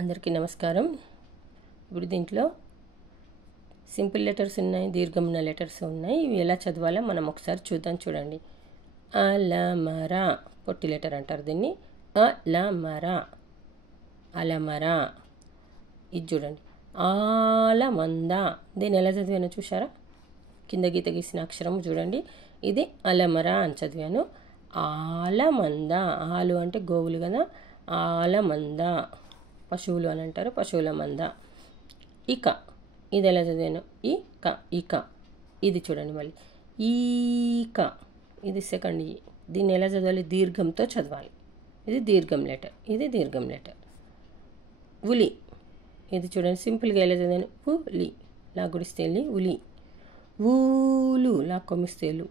అందరికీ నమస్కారం. ఇప్పుడు దీంట్లో సింపుల్ లెటర్స్ ఉన్నాయి, దీర్ఘమున్న లెటర్స్ ఉన్నాయి. ఇవి ఎలా చదవాలో మనం ఒకసారి చూద్దాం. చూడండి. అలమర, పొట్టి లెటర్ అంటారు దీన్ని. అలమర, అలమర. ఇది చూడండి. ఆలమంద, దీన్ని ఎలా చదివానో చూసారా? కింద గీత గీసిన అక్షరం చూడండి. ఇది అలమర అని చదివాను. ఆలమంద, ఆలు అంటే గోవులు కదా, ఆలమంద. పశువులు అని అంటారు, పశువుల మంద. ఇక, ఇది ఎలా చదివాను? ఇక, ఇక. ఇది చూడండి మళ్ళీ ఈక, ఇది సెకండ్ ఈ. దీన్ని ఎలా చదవాలి? దీర్ఘంతో చదవాలి. ఇది దీర్ఘం లెటర్, ఇది దీర్ఘం లెటర్. ఉలి, ఇది చూడండి సింపుల్గా ఎలా చదివాను? ఉలి, లాగుడిస్తే ఉలి. ఊలు, లాక్కొమ్మిస్తేలు.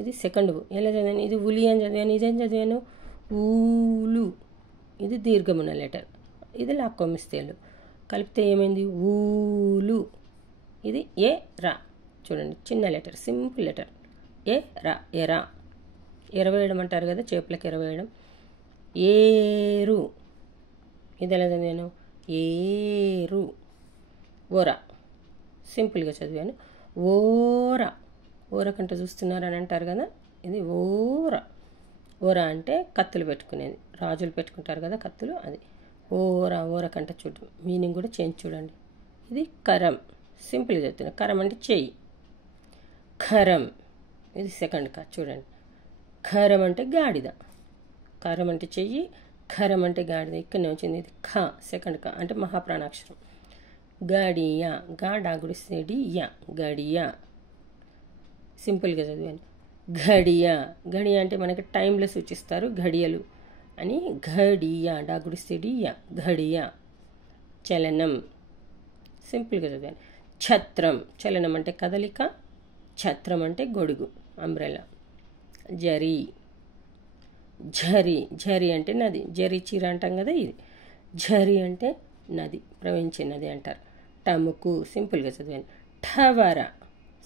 ఇది సెకండ్. ఎలా చదివాను? ఇది ఉలి అని చదివాను. ఇదేం చదివాను? ఊలు. ఇది దీర్ఘమున్న లెటర్, ఇది లాక్కొమ్మిస్తేలు. కలిపితే ఏమైంది? ఊలు. ఇది ఏ రా. చూడండి, చిన్న లెటర్, సింపుల్ లెటర్. ఏ రా, ఎరా. ఎరవేయడం అంటారు కదా, చేపలకు ఎరవేయడం. ఏరు, ఇది ఎలా చదివాను? ఏరు. ఓరా, సింపుల్గా చదివాను. ఓర, ఓరకంట చూస్తున్నారని అంటారు కదా, ఇది ఓర. ఓర అంటే కత్తులు పెట్టుకునేది, రాజులు పెట్టుకుంటారు కదా కత్తులు, అది ఓర. ఓరకంట చూడడం, మీనింగ్ కూడా చేంజ్ చూడండి. ఇది కరం, సింపుల్గా చెప్తున్నా. కరం అంటే చెయ్యి. ఖరం, ఇది సెకండ్ కా. చూడండి, ఖరం అంటే గాడిద. కరం అంటే చెయ్యి, ఖరం అంటే గాడిద. ఇక్కడనే వచ్చింది. ఇది ఖ, సెకండ్ కా అంటే మహాప్రాణాక్షరం. గడియ, గాడా గుడిస్తేడి యా, గడియ. సింపుల్గా చదివాను. ఘడియ, గడియ అంటే మనకి టైంలో సూచిస్తారు, ఘడియలు అని. ఘడియ, డాగుడిస్తేడి యా, ఘడియ. చలనం, సింపుల్గా చదివాను. ఛత్రం, చలనం అంటే కదలిక, ఛత్రం అంటే గొడుగు, అంబ్రెలా. జరి, ఝరి. ఝరి అంటే నది, జరి చీర అంటాం కదా, ఇది ఝరి అంటే నది, ప్రవహించే నది అంటారు. టముకు, సింపుల్గా చదివాను. ఠవర,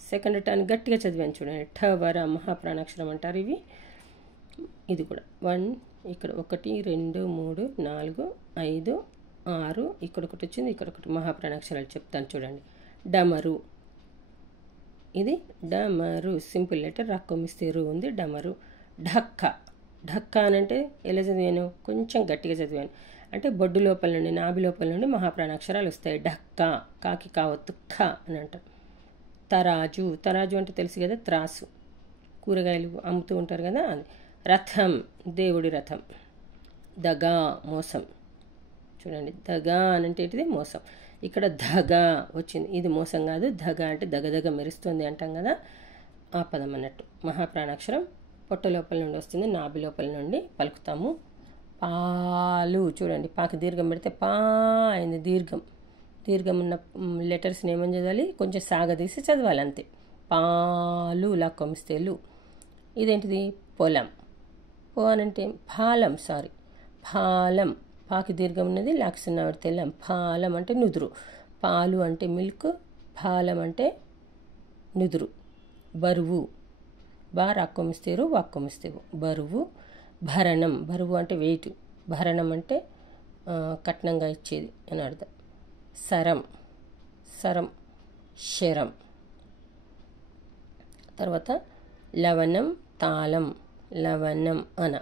సెకండ్ టర్న్ గట్టిగా చదివాను చూడండి. ఠవర, మహాప్రాణాక్షరం అంటారు ఇవి. ఇది కూడా 1, ఇక్కడ 1 2 3 4 5 6, ఇక్కడ ఒకటి వచ్చింది, ఇక్కడ ఒకటి. మహాప్రాణాక్షరాలు చెప్తాను చూడండి. డమరు, ఇది డమరు, సింపుల్ లెటర్, రాక్కొమ్మిస్తేరు ఉంది, డమరు. ఢక్క, ఢక్క అని అంటే ఎలా చదివాను? కొంచెం గట్టిగా చదివాను. అంటే బొడ్డు లోపల నుండి, నాభి లోపల నుండి మహాప్రాణాక్షరాలు వస్తాయి. ఢక్క, కాకి కావత్తు ఖ అని అంటాం. తరాజు, తరాజు అంటే తెలుసు కదా, త్రాసు, కూరగాయలు అమ్ముతూ ఉంటారు కదా, అది. రథం, దేవుడి రథం. దగా, మోసం. చూడండి, దగా అని అంటే ఏంటిది? మోసం. ఇక్కడ ధగా వచ్చింది, ఇది మోసం కాదు. ధగా అంటే దగదగ మెరుస్తుంది అంటాం కదా, ఆ పదం అన్నట్టు. మహాప్రాణాక్షరం పొట్ట లోపల నుండి వస్తుంది, నాభి లోపల నుండి పలుకుతాము. పాలు, చూడండి, పాకి దీర్ఘం పెడితే పా అయింది, దీర్ఘం. దీర్ఘం ఉన్న లెటర్స్ని ఏమని చదవాలి? కొంచెం సాగదీసి చదవాలి, అంతే. పాలు, లాక్కొమ్మిస్తేలు. ఇదేంటిది? పొలం. పో అనంటే ఫాలం, సారీ, ఫాలం. పాకి దీర్ఘం ఉన్నది, లాక్సున్నా తెల్లం. ఫాలం అంటే నుదురు. పాలు అంటే మిల్క్, ఫాలం అంటే నుదురు. బరువు, బా రాక్కొమ్మిస్తేరు, వాక్కొమ్మిస్తేవు, బరువు. భరణం, బరువు అంటే వెయిట్. భరణం అంటే కట్నంగా ఇచ్చేది అని అర్థం. సరం, సరం, శరం. తర్వాత లవణం, తాళం. లవణం అన,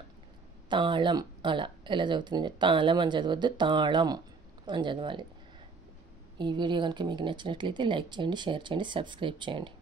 తాళం అలా. ఎలా చదువుతుంది? తాళం అని చదవద్దు, తాళం అని చదవాలి. ఈ వీడియో కనుక మీకు నచ్చినట్లయితే లైక్ చేయండి, షేర్ చేయండి, సబ్స్క్రైబ్ చేయండి.